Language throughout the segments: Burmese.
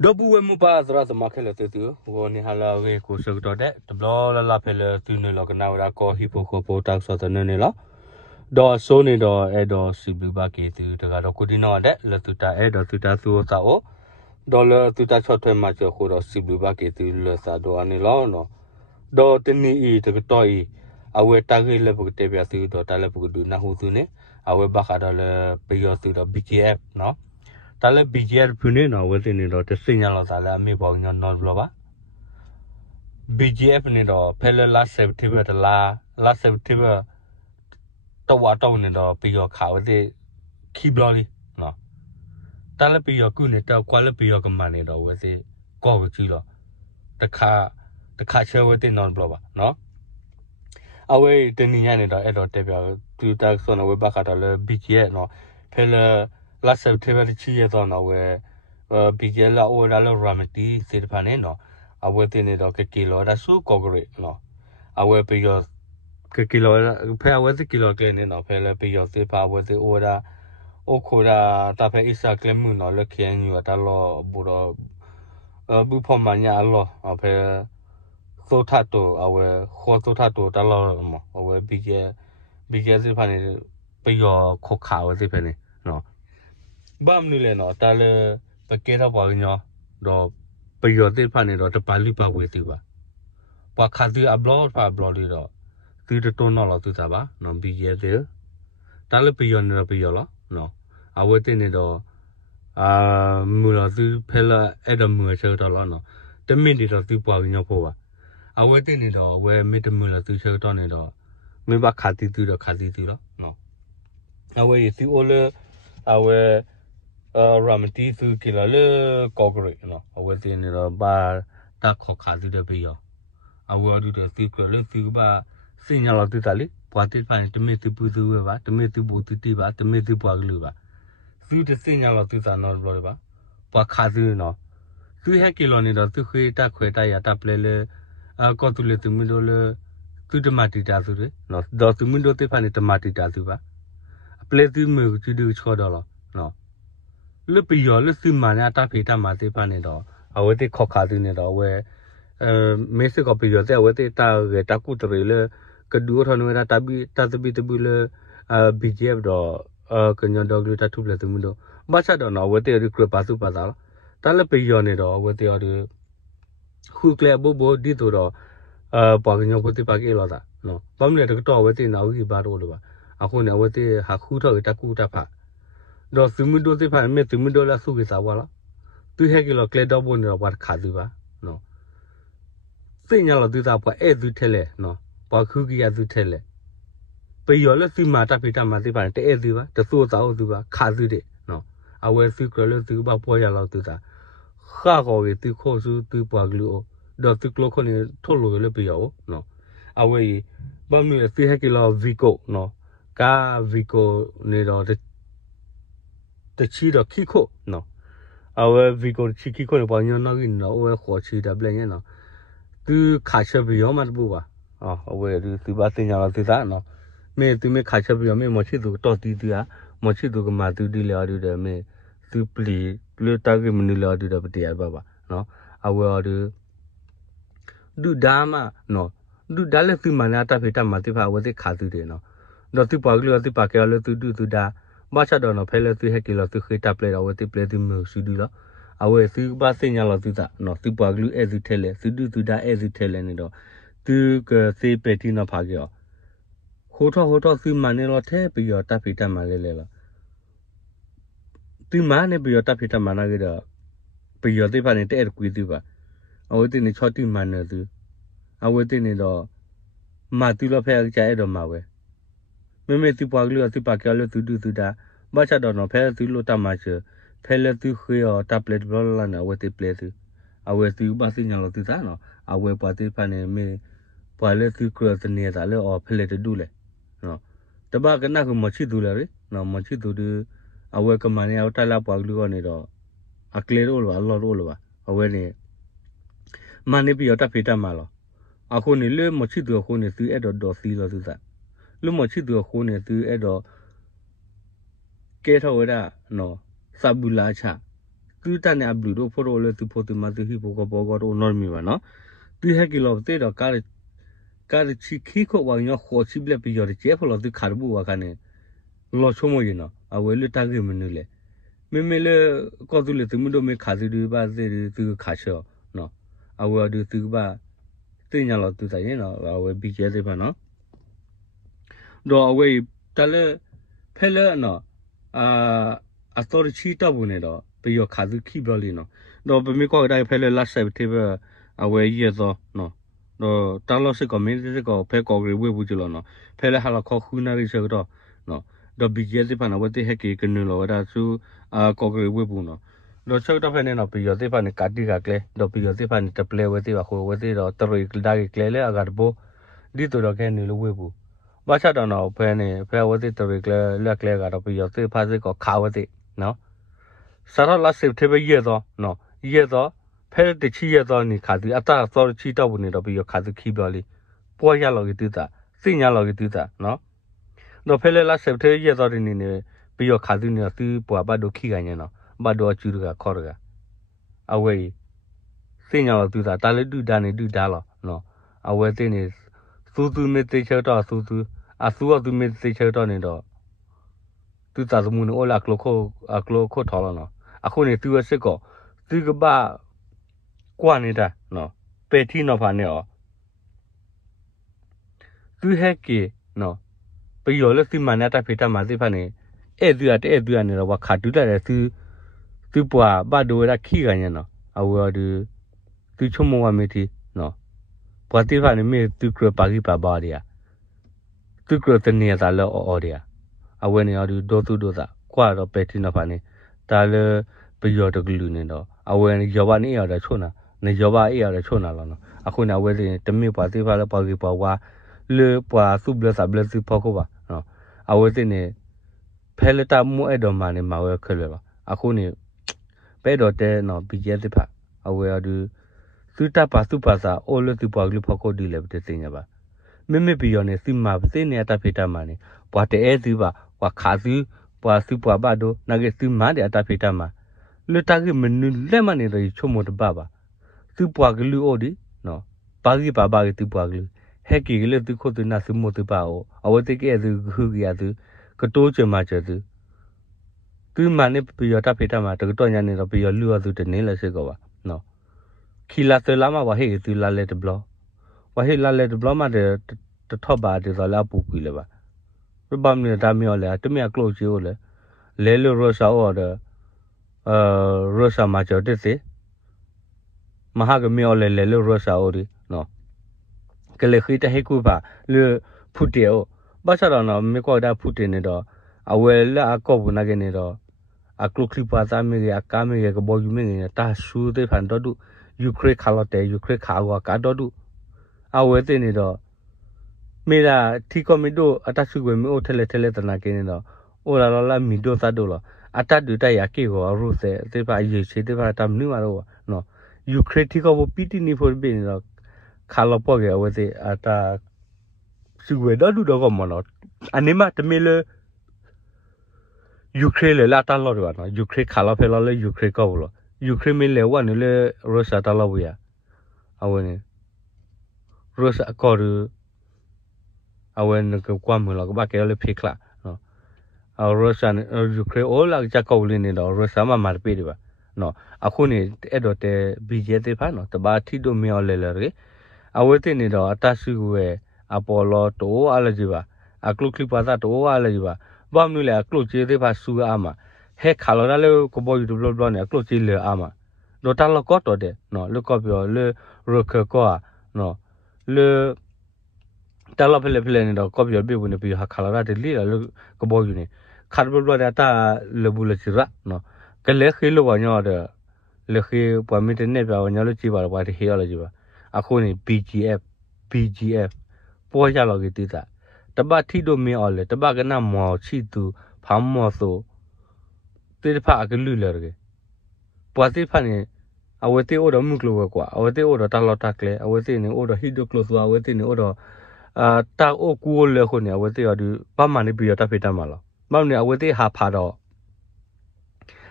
Dobu mupa zara makele tu woni hala we ko shogdo de blo la pele tune lo kana ra ko hipo ko po tak so tane ne la do so ne do e do sibu ba ke tu daga do kudino de le tu ta e do tu ta su sa o do le tu ta chot ma cho ko do sibu ba ke tu le sa do ani lo no do tini I to to I awe ta ge le bu te bya tu do ta le bu du na hu tu ne awe ba ka do le pe yo tu do BGF no ta le BGF pu ne no we tin do te sin ya lo ta le mi bo nyo no lo ba BGF နေတော့ဖဲလလာဆက်တီဗတ်လာဆက်တီဗတ်တော့ဝါတော့နေတော့ပြီးတော့ခါဝတဲ့ခီဘလလီနော်တလည်းပြီးတော့ကုနေတော့ကွာလည်းပြီးတော့ကမန်နေတော့ဝစေကောက်ကြည့်တော့တခါချဲဝတဲ့နော်ဘလပါနော်အဝေးတနည်းရနေတော့အဲ့တော့တက်ပြသူတက်ဆိုတော့ဝဘကတော့လည်း BGF နော်ဖဲလလာဆက်တီဗတ်ချီရတော့နော်ဝဲBGF လာအိုဒါလည်းရမတီစေတဖာနေနော်အဝဲတင်နေတော့ကီလိုဒါဆူကောဂရိနော်အဝဲပြီးတော့ကီလိုဖဲအဝဲကီလိုကနေနော်ဖဲလည်းပြီးတော့စေပါဝဲစေအိုဒါအိုခိုဒါတာဖဲအစ္စကလမှုနော်လက်ခဲညူတာလောဘူတော့ဘူဖော်မညာလောဖဲသောထတိုအဝဲခေါ်သောထတိုတလောမအဝဲBGFစေဖာနေပြီးတော့ခုတ်ခါဝဲစေဖဲနေနော်ဘာမနူလဲနော်တာလေပကေတော့ပါညောတော့ပြီးတော့စေဖာနေတော့တပါလိပါဝဲစီပါပွာခါသူအဘလော့ဖာဘလော့လီတော့သူတုံးတော့လို့သူစားပါနော် BGF စေတာလေပြီးတော့နေတော့ပြီးတော့နော်အဝဲတင်နေတော့မူလာသူဖဲလာအဲ့တော့မူချေတော့လို့နော်တမင်ဒီတော့သူပွားညောဖို့ပါအဝဲတင်နေတော့ဝဲမစ်တမူလာသူချေတော့နေတော့မင်းပါခါတီသူတော့ခါတီသူတော့နော်အဝဲသူအိုလေအဝဲရာမတီသူကလာလေကောဂရိနော်အဝဲတင်နေတော့ဘာတာခေါ်ခါသူတော့ပြီးရောအဝဲသူတော့သူကလေသူပါစင်ညာလို့သူတလေပွားတိဖိုင်တမင်သူပူသူပဲပါတမင်သူဘူသူတိပါတမင်သူပွားကလူပါသူတစင်ညာလို့သူသာနော်လို့ပါပွားခါသူနော်သူဟက်ကီလိုနေတော့သူခွေတက်ခွေတက်ရတက်ပလေလေကောတူလေသူမလို့လေသူတမတီတာသူလေနော်တော့သူမလို့တိဖိုင်တမတီတာသူပါပလေသူမျိုးသူတို့ချောတော့လို့နော်လူပီရောလူစီမာနာတာဖေတာမာတိဖိုင်နေတော့အဝဲတိခေါခါသူနေတော့ဝဲမေစကပီရောတဲ့ဝဲတိတာရတကူတရလေကဒူထနဝရတာဘီတာတဘီတဘီလေ BGF တော့ကညတော့လူတထုပလေသူမလို့ဘာချတော့နော်ဝဲတိရခရပါစုပါသားတာလည်းပီရောနေတော့ဝဲတိရခုကလေဘောဒီတော့ပွားကညောကိုတိပါကေလာတာနော်ဘာမလဲတော့ဝဲတိနောက်ကြီးပါတော့လို့ပါအခုနေဝဲတိဟာခုတော့တကူတဖာတော့သူမတို့တိဖာမဲသူမတို့လာစုကစားပါလားသူဟက်ကလောကလေတော့ဘုံတော့ဘာခါသူပါနော်စိညာလို့သူသားပွားအဲ့သူထဲလေနော်ပွားခုကြီးရသူထဲလေပီရောလဲစီမာတာဖိတာမာတိဖာတဲ့အဲ့သူပါတဆိုးသားသူပါခါသူတဲ့နော်အဝဲစုကလည်းသူပါပွားရလောက်သူသားခါကောရသူခိုးစုသူပွားကလို့တော့သူကလို့ခနေထုတ်လို့လည်းပီရောနော်အဝဲဘာမလဲသူဟက်ကလောဗီကိုနော်ကာဗီကိုနေတော့တချီတော့ခိခိုနော်အဝဲဗီကိုချီခိခိုလည်းပေါ်ညနော်ကြီးနော်အဝဲခေါ်ချီတယ်ပြင်းနော်သူခါချက်ပြီးရောမှတပူပါအဝဲသူပါတင်ကြတော့သူသားနော်မေသူမေခါချက်ပြီးရောမေမချစ်သူတော့တီးသူမချစ်သူကမှသူတီးလာတယ်မေသူပလီလူတာကမနီလာတယ်ပတရားပါနော်အဝဲဒူဒါမနော်ဒူဒါလည်းသူမနာတာဖေတာမတိဖာဝတိခါသူတယ်နော်တော့သူပါကလေးသူပါကလေးသူဒါဘာချတော့နော်ဖဲလေသူဟက်ကလေးသူခေတာပလေတော့ဝတိပလေသူမျိုးစုဒီလားအဝဲသူပါစညာလို့သူတာနော်သူပါကလေးအဲ့သူထဲလေသူဒါအဲ့သူထဲလေနေတော့သူကစေပတီနော်ဖာကြောဟိုတော့သူမနေတော့ထဲပြီးတော့တာဖေတာမလဲပါသူမနေပြီးတော့တာဖေတာမနာကြတော့ပြီးတော့တိဖာနေတဲ့ကွေးသူပါအဝဲတင်နေချောတိမနေသူအဝဲတင်နေတော့မာတူလဖဲကြဲတော့မှာဝဲမေသူပွားကလေးသူပါကလေးသူဒါဘာချတော့နော်ဖဲသူလို့တမချဖဲလေသူခွေရောတပ်လက်ဘလလာနော်ဝဲတိပလေသူအဝဲသူပါစညာလို့သူသားနော်အဝဲပွားတိဖာနေမေပွားလေသူကရတနေတာလေအော်ဖဲလေတူလေနော်တဘာကနကမချီတူလေနော်မချီတူဒီအဝဲကမနေအောက်တလာပွားကလေးကနေတော့အကလေရောလောလောလောပါအဝဲနေမနေပြီးတော့တဖေတမှာလောအခုနေလေမချီတူခုနေသူအဲ့တော့စီလို့သူသားလူမချီတူခုနေသူအဲ့တော့ကဲထော်ရနော်စဘူလာချ tu ta ne ablu do photo le tu photo ma tu hi po ko bo ko do normi ba no tu he ki lo te do ka chi khi ko wa nyo kho chi ble pi yo de che pho lo tu khar bu wa ka ne lo cho mo yin no a we le ta ge me nu le me le ko tu le tu mu do me kha tu du ba te tu kha cho no a we du tu ba te nya lo tu ta yin no a we bi che de ba no do a we ta le phe le no a to chi ta bu ne do pe yo kha tu khi blo li no do pe me ko dai phe le la se te ba a we ye do no do ta lo se ko me se ko phe ko gre we bu ji lo no phe le ha la kho khu na ri se do no do bi je te pa na we te he ke ke no lo da su a ko gre we bu no do se do phe ne no pe yo te pa ne ka ti ka kle do pe yo te pa ne te ple we te ba kho we te do to ri da ke kle le a ga bo di to do ke ne lo we bu ba cha do no phe ne phe we te to ri kle le kle ga do pe yo te pa se ko kha we te no sa ra la se te be ye do no ye doဖဲတချီရတော့နေခါသူအတာသောချီတော့ဘူးနေတော့ပြီးခါသူခီပြောလေးပေါ်ရလောက်တူတာစိညာလောက်တူတာနော်တော့ဖဲလဲလာဆက်သေးရတော့နေနေပြီးခါသူနေသူပွားဘတ်တို့ခိခိုင်းနေနော်ဘတ်တို့ကျူကခေါ်ရကအဝေးစိညာလောက်တူတာတာလေးတူတာနေတူတာလောနော်အဝဲသိနေသူမေတေချတော့သူအသူသူမေတေချတော့နေတော့သူတာသမုန်အိုလာကလိုခိုထော်လောနော်အခုနေသူအစ်ကောသူကဘာกว่านี่ดาเนาะเปที่เนาะพาเนี่ยอ๋อသူဟက်ကေနော်ပယောလစီမနတာဖေတာမသိဖာနေအဲ့သူရနေတော့ခါတူတယ်သူပွားဘဒိုရခိကညနော်အဝဒသူချုံမဝမေတီနော်ပွားတိဖာနေမေသူကရပါကိပါပါရီယာသူကရတနေတာလောအော်ရီယာအဝနေရဒိုသူတာကွာတော့ပဲတီနော်ဖာနေတာလေပယောတကလူနေတော့အဝနေယောဘာနေရတဲ့ချုံနာနေယောဘာအေးရတဲ့ချုံနာလောနော်အခုနဝဲတင်တမေပွားတိဖာလောပါကိပါဝါle pwa su ble sa ble su phoko ba no awe tin ne phele ta mu e do ma ne ma we khele ba akhu ni pe do te no bi je ti pha awe adu su ta pa sa o le tu pwa glu phoko di le te tin ya ba me me bi yo ne si ma se ne ta pheta ma ne pwa te e su ba pwa kha su pwa ba do na ge su ma de ta pheta ma le ta ge menu le ma ne ri chomo de ba su pwa glu o di no ba ge tu pwa gluဟက်ကီကလေးသူခုတ်သူနာစမို့တပါအောအဝတိကဲသူခုကရသူကတိုးချင်မှချသူမနဲ့ပြရတာဖေတာမှာတကတော့ညာနေတော့ပြရလူရသူတနေလဲစစ်ကောပါနော်ခီလာသလာမှာဝဟေသူလာလက်တဘလဝဟေလာလက်တဘလမှာတထော့ပါတဲ့ဆိုလာပူကွီလဲပါဘမ်နေတာမြော်လဲတမရကလို့ချိုးလဲလိုရောရှာအော်ဒရောရှာမှာချတဲ့စေမဟာကမြော်လဲလိုရောရှာအော်ဒီနော်ကလေးခိတဟေကူပါလေဖူတေအောဘာသာတော့နော်မေကောဒါဖူတေနေတော့အဝဲလာအကောဘူးနာကနေတော့အကလုခလီပါသားမေအကာမေကဘောယူမေနေတာဆူတဲ့ဖန်တော့ယူခရခါလတဲ့ယူခရခါဝါကတော့အဝဲတဲ့နေတော့မေလာတီကွန်မီဒိုအတဆုကွေမေအိုထဲလဲတနာကင်းနေတော့အိုလာလာမီဒိုသတ်တော့အတတူတရကေကိုရုစေတဲ့ပါရေချေတဲ့ပါတမ်နူမာတော့နော်ယူခရတီကောပီတီနီဖိုဘင်းတော့ခါလပေါ့ကဲဝဲတဲ့အတာစုဝဲတော့လူတော့ကမနော်အနေမတမေလယူကရိန်းလေလာတန်လို့တော့နော်ယူကရိန်းခါလဖဲလို့လေယူကရိန်းကောလို့ယူကရိန်းမလေဝါနေလေရုရှားတလို့ရအဝဲနေရုရှားကောရအဝဲနကကွာမလို့ကဘာကဲလေဖိခလာနော်အရုရှားယူကရိန်းအိုလာကြကောလင်းနေတော့ရုရှားမှာမပေးတယ်ပါနော်အခုနေအဲ့တော့တဲ့ဘီဂျေတဲ့ဖာနော်တဘာထီတို့မြော်လေလေအဝဲတင်နေတော့အတဆုကိုပဲအပေါ်လောတိုးအားလည်းကြီးပါအကလုခလီပါသာတိုးအားလည်းကြီးပါဘာမလို့လဲအကလုချေသေးပါဆူအားမှာဟဲခါလောလည်းကဘောယူဘလော့ဘလော့နဲ့အကလုချေလေအားမှာတော့တလကောတော့တဲ့နော်လောကပြောလေရခကောနော်လေတလဖလေနေတော့ကောပြောပြဘူးနေပြီးခါလောတဲ့လီလောကဘောယူနေခါဘလော့တဲ့တာလေဘူးလေချရာနော်ကလေခေလောဝညောတဲ့လေခေပွားမီတဲ့နေပြောညောလို့ကြည့်ပါတော့ဘာတဟေရလို့ကြည့်ပါအခုနေ BGF ပေါ်ရလောက်ကြီးတိတာတပတ်ထီတို့မင်းအော်လေတပတ်ကနမော်ချီသူဖမ်းမော်ဆိုတေဖာကလူလေရပွားတိဖာနေအဝတိအိုတော့မုကလောကွာအဝတိအိုတော့တလော်တက်လေအဝတိနေအိုတော့ဟီဒိုကလိုဆိုအဝတိနေအိုတော့တာအိုကူလေခုနေအဝတိရဒီဘာမှနေပြီးတော့တဖေတမှာလားမောင်နေအဝတိဟာဖာတော့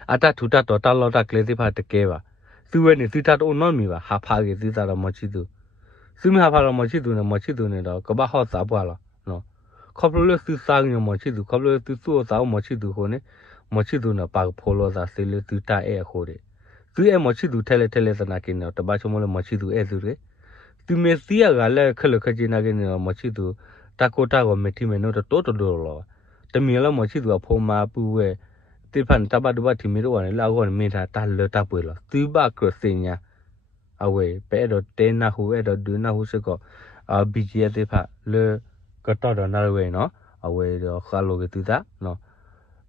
ata thuta to ta lo ta kle ti pha te ke ba tu we ni tu ta to no mi ba ha pha ge tu ta ro mo chi tu su mi ha pha ro mo chi tu ne do ka ba ho sa bwa lo no kho plo le tu sa ngi mo chi tu kho plo tu su sa mo chi tu ho ne mo chi tu na pa pho lo sa se le tu ta e ho de tu e mo chi tu thele sa na ke no ta ba cho mo le mo chi tu e tu re tu me si ya ga le khlo kha ji na ke no mo chi tu ta ko ta go me ti me no to lo te mi lo mo chi tu pho ma pu we ti phan ta ba do ba ti mi ro wa ne la go me ta ta le ta pwe lo tu ba kro se nya a we pe do te na hu e do du na hu se ko a bi ji te pha le ka to do na we no a we do kha lo ke tu ta no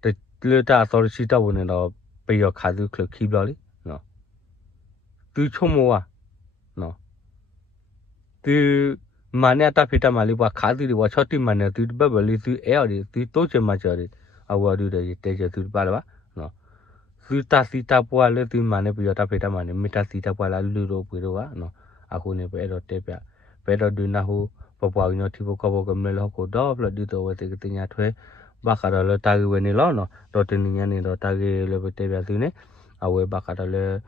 te le ta so chi ta wo ne do pe yo kha tu klo ki blo li no tu cho mo wa no tu mà nè ta phải ta mà li qua khá thì qua cho tim mà nè tu bắp bali tu eo đi tu tốt cho mà cho đi à qua đi để cho tu ba là nó tu ta si ta qua le tu mà nè bây giờ ta phải ta mà nè mi ta si ta qua là lu ro bui ro nó à cô nè phải đó té phải đó đi na hu bỏ bỏ nhau thì có bỏ cầm lên ko đó là đi tới cái nhà thuê ba cả đó là ta cái bên này nó đó tên nhà này đó ta cái là té bia tu nè à we ba cả đó là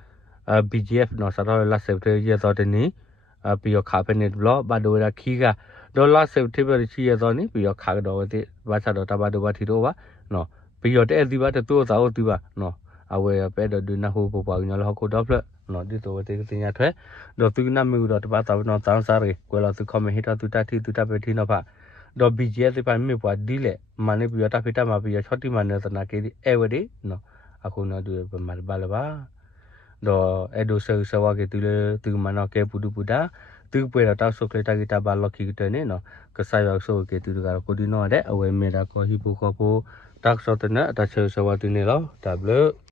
BGF nó sao đó là sẽ tới giờ đó tên này bây giờ khá bên này đó ba đôi là khi cả đó là sẽ tới bây giờ đó này bây giờ khá đó thì ba sao đó ta ba đôi ba thì đó ba nó bây giờ để đi ba thì tôi sao tôi ba nó à we bây giờ đi na hu bỏ bỏ nhau là ko đó là nó đi tới cái nhà thuê đó tôi năm mươi đó ba tao nó tăng sao rồi quay lại tôi không hít tôi ta về thì nó ba đó BGF thì phải mấy quả đi lệ mà này bây giờ ta phải ta mà bây giờ chót đi mà này là cái everyday nó à cô nó đưa mà ba là ba đó edo sơ wa ke tu ma no ke pudu puda tu pe da ta so ke ta kita ba lo ki te ne no ka sa ya so ke tu ga ko di no de awe me da ko hi pu ko pu tak so te na ta sơ wa tu ne lo ta ble